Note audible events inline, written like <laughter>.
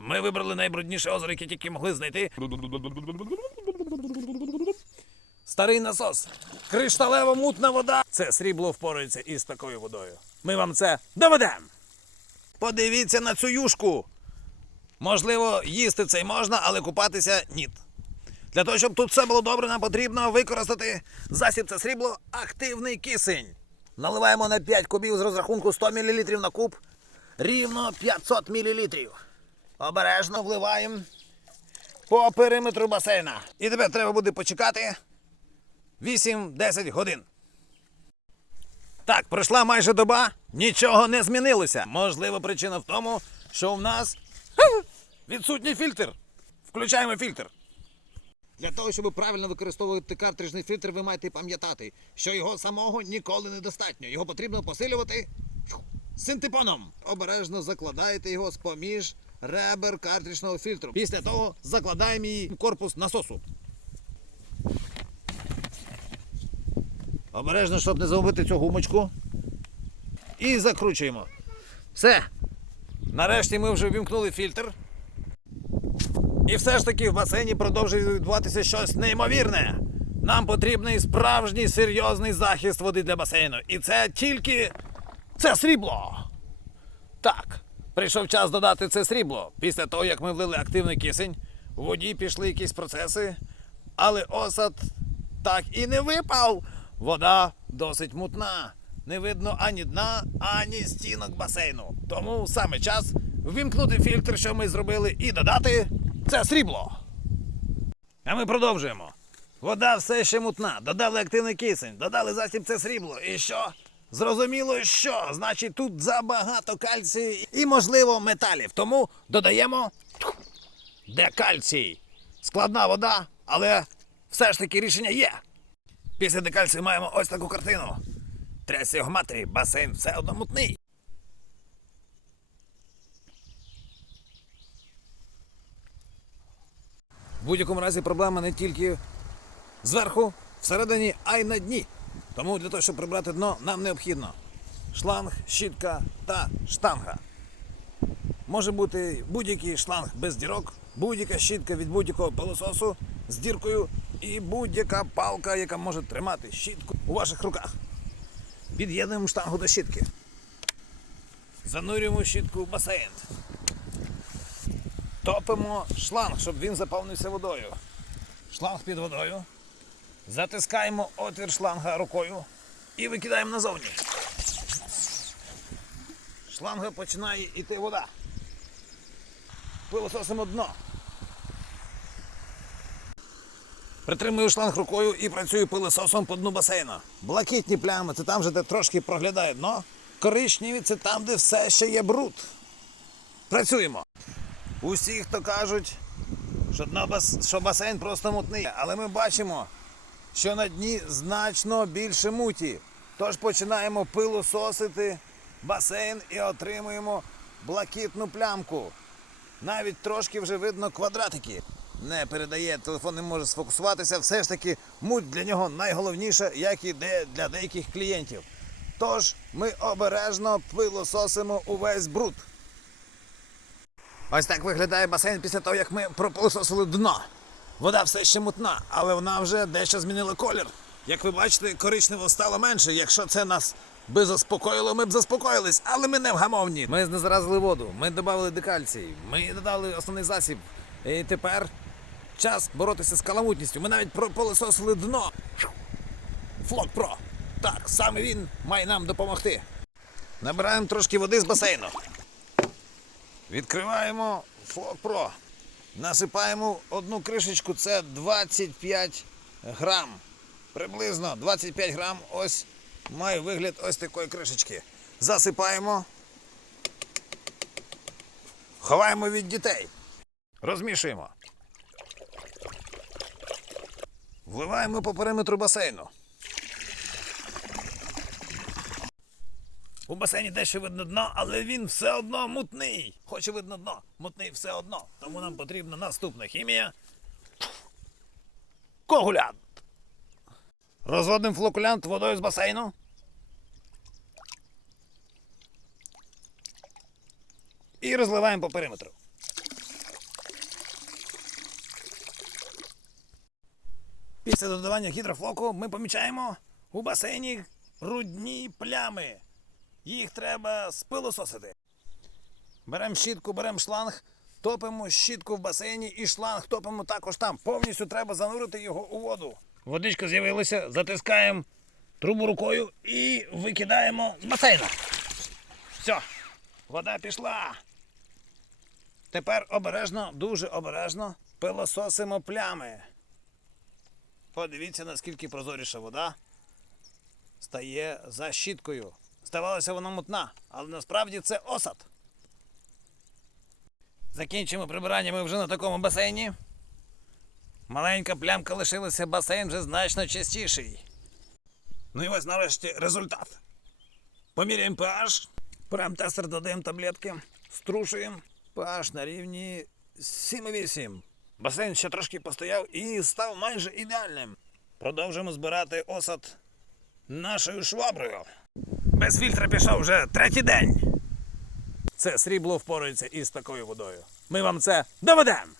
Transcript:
Ми вибрали найбрудніше озеро, яке тільки могли знайти. Старий насос. Кришталева мутна вода. Це срібло впорається із такою водою. Ми вам це доведемо. Подивіться на цю юшку. Можливо, їсти це й можна, але купатися ні. Для того, щоб тут все було добре, нам потрібно використати засіб це срібло активний кисень. Наливаємо на 5 кубів з розрахунку 100 мл на куб. Рівно 500 мл. Обережно вливаємо по периметру басейна. І тепер треба буде почекати 8-10 годин. Так, пройшла майже доба, нічого не змінилося. Можливо, причина в тому, що в нас <laughs> відсутній фільтр. Включаємо фільтр. Для того, щоб правильно використовувати картриджний фільтр, ви маєте пам'ятати, що його самого ніколи недостатньо. Його потрібно посилювати синтепоном. Обережно закладаєте його з поміж ребер картриджного фільтру. Після того закладаємо її в корпус насосу. Обережно, щоб не загубити цю гумочку. І закручуємо. Все. Нарешті ми вже вімкнули фільтр. І все ж таки в басейні продовжує відбуватися щось неймовірне. Нам потрібний справжній серйозний захист води для басейну. І це тільки це срібло. Так, прийшов час додати це срібло. Після того, як ми влили активний кисень, у воді пішли якісь процеси, але осад так і не випав. Вода досить мутна. Не видно ані дна, ані стінок басейну. Тому саме час ввімкнути фільтр, що ми зробили, і додати це срібло. А ми продовжуємо. Вода все ще мутна. Додали активний кисень, додали засіб це срібло. І що? Зрозуміло, що. Значить, тут забагато кальцію і, можливо, металів. Тому додаємо де кальцій. Складна вода, але все ж таки рішення є. Після декальцію маємо ось таку картину. Трясся його матері, басейн все одно мутний. В будь-якому разі проблема не тільки зверху, всередині, а й на дні. Тому для того, щоб прибрати дно, нам необхідно шланг, щітка та штанга. Може бути будь-який шланг без дірок, будь-яка щітка від будь-якого пилососу з діркою і будь-яка палка, яка може тримати щітку у ваших руках. Під'єднуємо штангу до щітки. Занурюємо щітку в басейн. Топимо шланг, щоб він заповнився водою. Шланг під водою. Затискаємо отвір шланга рукою і викидаємо назовні. Шланга починає йти вода. Пилососимо дно. Притримую шланг рукою і працюю пилососом по дну басейну. Блакитні плями це там, же, де трошки проглядає дно. Коричневі це там, де все ще є бруд. Працюємо. Усі, хто кажуть, що, дно бас... що басейн просто мутний, але ми бачимо, що на дні значно більше муті. Тож починаємо пилососити басейн і отримуємо блакитну плямку. Навіть трошки вже видно квадратики. Не передає, телефон не може сфокусуватися. Все ж таки, муть для нього найголовніше, як і для деяких клієнтів. Тож ми обережно пилососимо увесь бруд. Ось так виглядає басейн після того, як ми пропилососили дно. Вода все ще мутна, але вона вже дещо змінила колір. Як ви бачите, коричнево стало менше. Якщо це нас би заспокоїло, ми б заспокоїлись, але ми не вгамовні. Ми знезаразили воду, ми додали декальцій, ми додали основний засіб. І тепер час боротися з каламутністю. Ми навіть пропилососили дно. Флот Про. Так, саме він має нам допомогти. Набираємо трошки води з басейну. Відкриваємо Флот Про. Насипаємо одну кришечку, це 25 грам. Приблизно 25 грам. Ось має вигляд ось такої кришечки. Засипаємо. Ховаємо від дітей. Розмішуємо. Вливаємо по периметру басейну. У басейні дещо видно дно, але він все одно мутний. Хоче видно дно, мутний все одно. Тому нам потрібна наступна хімія. Когулянт. Розводимо флокулянт водою з басейну. І розливаємо по периметру. Після додавання гідрофлоку ми помічаємо у басейні рудні плями. Їх треба спилососити. Беремо щітку, беремо шланг, топимо щітку в басейні і шланг топимо також там. Повністю треба занурити його у воду. Водичка з'явилася, затискаємо трубу рукою і викидаємо з басейну. Все, вода пішла. Тепер обережно, дуже обережно пилососимо плями. Подивіться, наскільки прозоріша вода стає за щіткою. Здавалося, вона мутна, але насправді це осад. Закінчимо прибирання ми вже на такому басейні. Маленька плямка лишилася, басейн вже значно чистіший. Ну і ось нарешті результат. Поміряємо pH. Беремо тестер, додаємо таблетки, струшуємо. pH на рівні 7,8. Басейн ще трошки постояв і став майже ідеальним. Продовжимо збирати осад нашою шваброю. Без фільтра пішов вже третій день. Це срібло впорається із такою водою. Ми вам це доведемо.